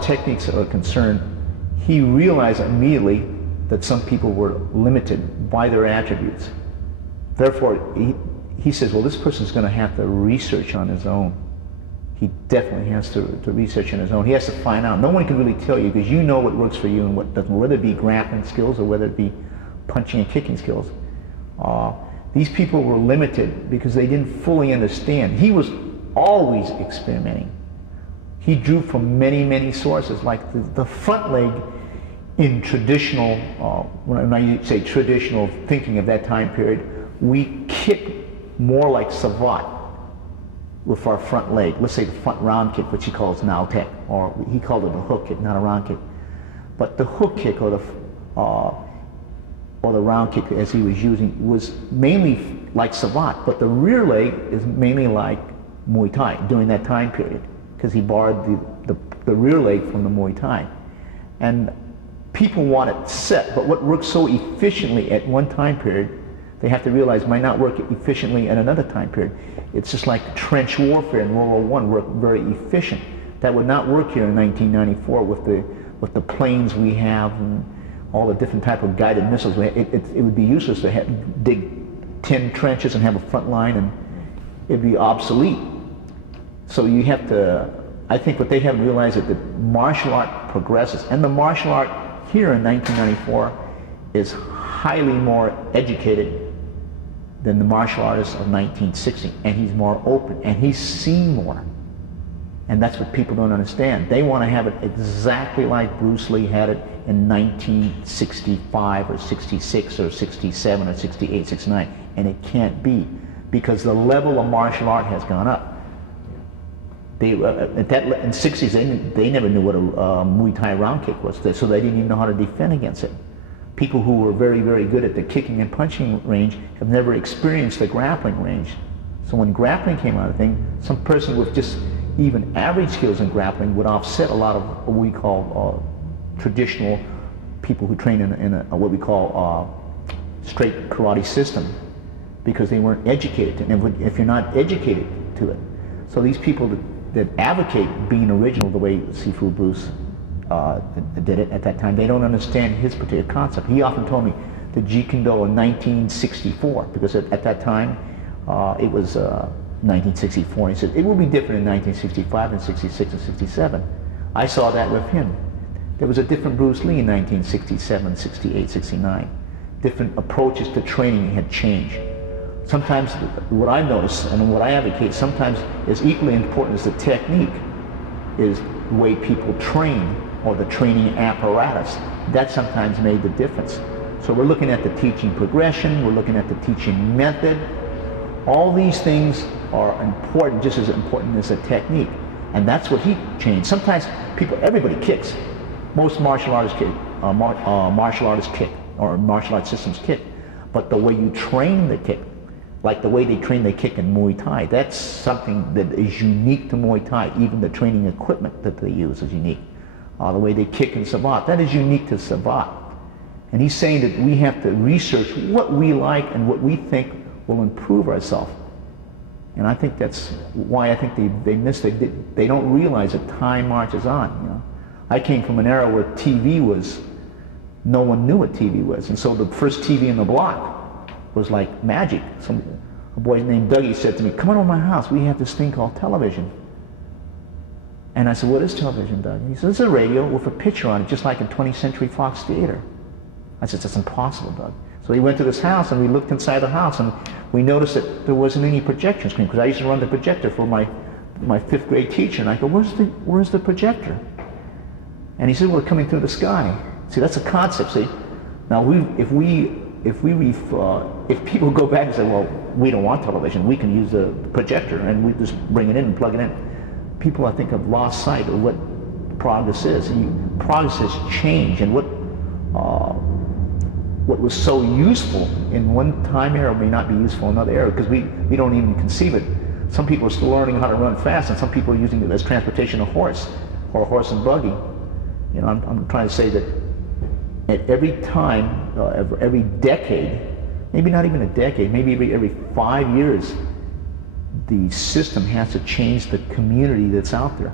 techniques are concerned, he realized immediately that some people were limited by their attributes. Therefore, he says, well, this person's going to have to research on his own. He definitely has to research on his own. He has to find out. No one can really tell you, because you know what works for you and what doesn't, whether it be grappling skills or whether it be punching and kicking skills. These people were limited because they didn't fully understand. He was always experimenting. He drew from many, many sources, like the front leg in traditional, when I say traditional thinking of that time period, we kick more like savate with our front leg. Let's say the front round kick, which he calls Nautek, or he called it a hook kick, not a round kick. But the hook kick or the round kick, as he was using, was mainly like savate, but the rear leg is mainly like Muay Thai during that time period, because he borrowed the rear leg from the Muay Thai. And people want it set, but what works so efficiently at one time period, they have to realize might not work efficiently at another time period. It's just like trench warfare in World War I worked very efficient. That would not work here in 1994 with the planes we have and all the different type of guided missiles. It would be useless to dig 10 trenches and have a front line, and it'd be obsolete. So you have to, I think what they haven't realized is that martial art progresses, and the martial art here in 1994 is highly more educated than the martial artists of 1960, and he's more open, and he's seen more. And that's what people don't understand. They want to have it exactly like Bruce Lee had it in 1965 or 66 or 67 or 68, 69, and it can't be, because the level of martial art has gone up. They, in the 60s, they never knew what a Muay Thai round kick was, so they didn't even know how to defend against it. People who were very, very good at the kicking and punching range have never experienced the grappling range. So when grappling came out of the thing, some person with just even average skills in grappling would offset a lot of what we call traditional people who train in what we call straight karate system, because they weren't educated. And if you're not educated to it, so these people that advocate being original the way Sifu Bruce did it at that time, they don't understand his particular concept. He often told me the Jeet Kune Do in 1964, because at that time it was 1964. He said it will be different in 1965 and 66 and 67. I saw that with him. There was a different Bruce Lee in 1967, 68, 69. Different approaches to training had changed. Sometimes what I notice and what I advocate sometimes is equally important as the technique is the way people train, or the training apparatus. That sometimes made the difference. So we're looking at the teaching progression, we're looking at the teaching method. All these things are important, just as important as a technique. And that's what he changed. Sometimes everybody kicks. Most martial artists kick, or martial arts systems kick. But the way you train the kick, like the way they train the kick in Muay Thai, that's something that is unique to Muay Thai. Even the training equipment that they use is unique. The way they kick in savate, that is unique to savate. And he's saying that we have to research what we like and what we think will improve ourselves. And I think that's why I think they miss it. They don't realize that time marches on. You know? I came from an era where TV was, no one knew what TV was. And so the first TV in the block was like magic. A boy named Dougie said to me, "Come on over to my house, we have this thing called television." And I said, "What is television, Doug?" And he said, "It's a radio with a picture on it, just like in 20th Century Fox Theater." I said, "That's impossible, Doug." So he went to this house, and we looked inside the house, and we noticed that there wasn't any projection screen, because I used to run the projector for my 5th grade teacher, and I go, where's the projector? And he said, "Well, coming through the sky." See, that's a concept, see? Now, if people go back and say, "Well, we don't want television, we can use the projector, and we just bring it in and plug it in," people, I think, have lost sight of what progress is. Progress has changed, and what was so useful in one time era may not be useful in another era, because we don't even conceive it. Some people are still learning how to run fast, and some people are using it as transportation, a horse, or a horse and buggy. You know, I'm trying to say that at every time, every decade, maybe not even a decade, maybe every 5 years, the system has to change the community that's out there.